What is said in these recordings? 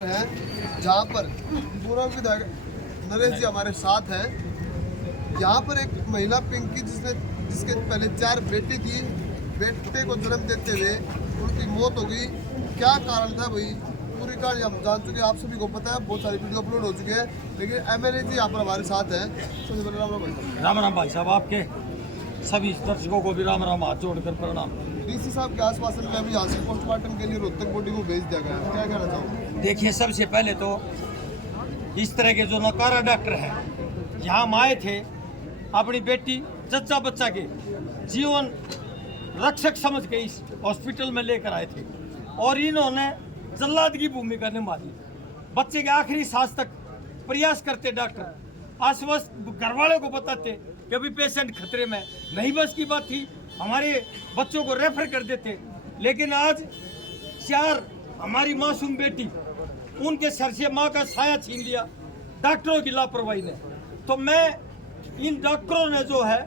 है जहाँ पर पूर्व विधायक नरेश जी हमारे साथ हैं। यहाँ पर एक महिला पिंकी जिसके पहले 4 बेटी थी, बेटे को जन्म देते हुए उनकी मौत हो गई। क्या कारण था भाई, पूरी कहानी हम जान चुके हैं, आप सभी को पता है, बहुत सारी वीडियो अपलोड हो चुके हैं। लेकिन एमएलए जी यहाँ पर हमारे साथ हैं। सबसे पहले राम राम भाई साहब। राम राम भाई साहब, आपके सभी दर्शकों को भी राम राम, हाथ जोड़कर प्रणाम। डीसी साहब के आश्वासन में अभी यहाँ से पोस्टमार्टम के लिए रोहतक बॉडी को भेज दिया गया, क्या कहना चाहूँगा? देखिए, सबसे पहले तो इस तरह के जो नकारा डॉक्टर हैं यहाँ आए थे, अपनी बेटी जच्चा बच्चा के जीवन रक्षक समझ के इस हॉस्पिटल में लेकर आए थे और इन्होंने जल्लाद की भूमिका निभाई। बच्चे के आखिरी सांस तक प्रयास करते डॉक्टर, आश्वस्त घर वाले को बताते कि अभी पेशेंट खतरे में, नहीं बस की बात थी, हमारे बच्चों को रेफर कर देते। लेकिन आज 4 हमारी मासूम बेटी, उनके सर से माँ का साया छीन लिया डॉक्टरों की लापरवाही ने। तो मैं इन डॉक्टरों ने जो है,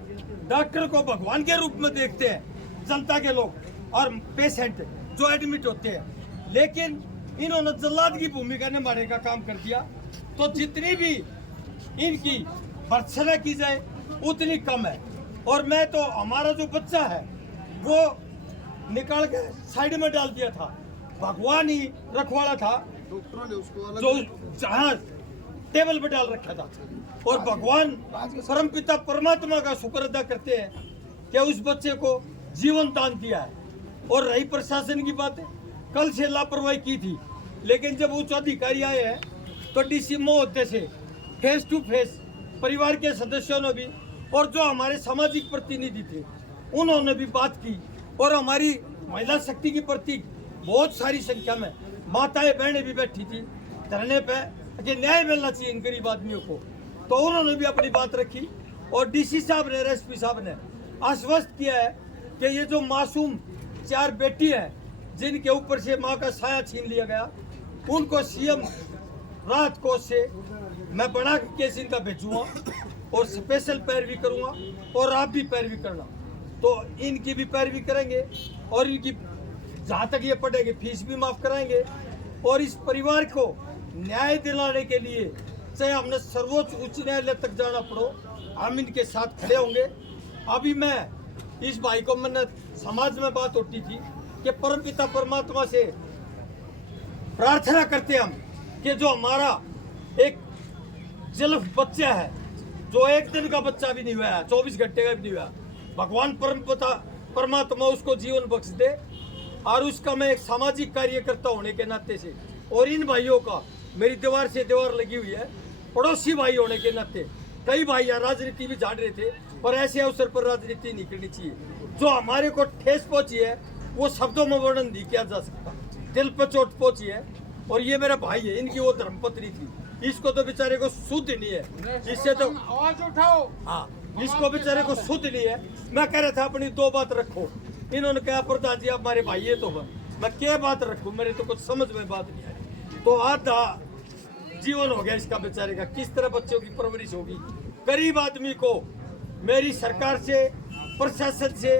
डॉक्टर को भगवान के रूप में देखते हैं जनता के लोग और पेशेंट जो एडमिट होते हैं, लेकिन इन्होंने जल्लाद की भूमिका निभाने का काम कर दिया। तो जितनी भी इनकी भर्त्सना की जाए उतनी कम है। और मैं तो हमारा जो बच्चा है वो निकाल के साइड में डाल दिया था, भगवान ही रखवाला था, डॉक्टरों ने उसको जो जहां टेबल पे डाल रखा था। और भगवान परमपिता परमात्मा का शुक्र अदा करते हैं कि उस बच्चे को जीवन दान दिया है। और रही प्रशासन की बात, कल से लापरवाही की थी, लेकिन जब उच्च अधिकारी आए हैं तो डीसी महोदय से फेस टू फेस परिवार के सदस्यों ने भी और जो हमारे सामाजिक प्रतिनिधि थे उन्होंने भी बात की। और हमारी महिला शक्ति की प्रतीक बहुत सारी संख्या में माताएं बहनें भी बैठी थी धरने पे कि न्याय मिलना चाहिए इन गरीब आदमियों को। तो उन्होंने भी अपनी बात रखी और डीसी साहब ने, एसपी साहब ने आश्वस्त किया है कि ये जो मासूम 4 बेटी हैं जिनके ऊपर से माँ का साया छीन लिया गया, उनको सीएम राहत कोष से मैं बना के केस इनका भेजूंगा और स्पेशल पैरवी करूंगा और आप भी पैरवी करना। तो इनकी भी पैरवी करेंगे और इनकी जहाँ तक ये पड़ेगी फीस भी माफ कराएंगे। और इस परिवार को न्याय दिलाने के लिए चाहे हमने सर्वोच्च उच्च न्यायालय तक जाना पड़ो, हम इनके साथ खड़े होंगे। अभी मैं इस भाई को, मैंने समाज में बात उठी थी कि परमपिता परमात्मा से प्रार्थना करते हम कि जो हमारा एक जल्फ बच्चा है, जो 1 दिन का बच्चा भी नहीं हुआ है, 24 घंटे का भी नहीं हुआ, भगवान परमपिता परमात्मा उसको जीवन बख्श दे। और उसका मैं एक सामाजिक कार्यकर्ता होने के नाते से, और इन भाइयों का मेरी दीवार से दीवार लगी हुई है, पड़ोसी भाई होने के नाते, कई भाई यहाँ राजनीति भी झाड़ रहे थे, पर ऐसे अवसर पर राजनीति नहीं करनी चाहिए। जो हमारे को ठेस पहुंची है वो शब्दों में वर्णन नहीं किया जा सकता, दिल पर चोट पहुंची है। और ये मेरा भाई है, इनकी वो धर्मपत्नी थी, इसको तो बेचारे को शुद्ध नहीं है, इससे तो आवाज उठाओ। हाँ, इसको बेचारे को शुद्ध नहीं है। मैं कह रहा था अपनी 2 बात रखो, इन्होंने कहा प्रधान जी आप हमारे भाई है, तो मैं क्या बात रखूं, मेरे तो कुछ समझ में बात नहीं आई। तो आधा जीवन हो गया इसका बेचारे का, किस तरह बच्चों की परवरिश होगी। गरीब आदमी को मेरी सरकार से, प्रशासन से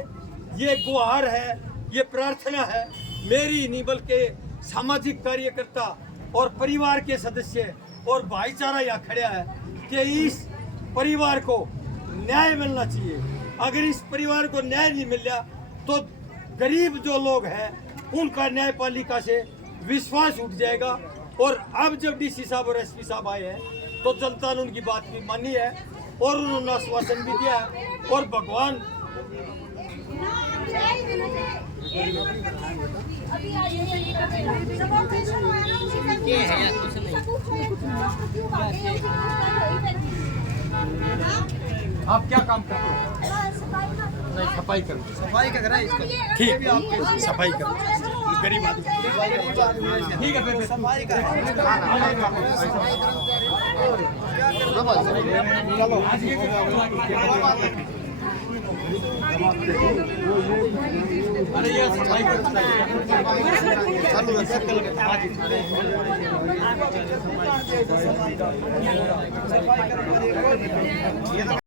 ये गुहार है, ये प्रार्थना है, मेरी नहीं बल्कि सामाजिक कार्यकर्ता और परिवार के सदस्य और भाईचारा यहाँ खड़ा है कि इस परिवार को न्याय मिलना चाहिए। अगर इस परिवार को न्याय नहीं मिल रहा तो गरीब जो लोग हैं उनका न्यायपालिका से विश्वास उठ जाएगा। और अब जब डीसी साहब और एसपी साहब आए हैं तो जनता ने उनकी बात भी मानी है और उन्होंने आश्वासन भी दिया है। और भगवान आप क्या काम करते हो? नहीं, सफाई करते। सफाई का करा इसका ठीक है, सफाई करो, गरीब आदमी ठीक है, फिर सफाई का अरे ये सफाई करता है।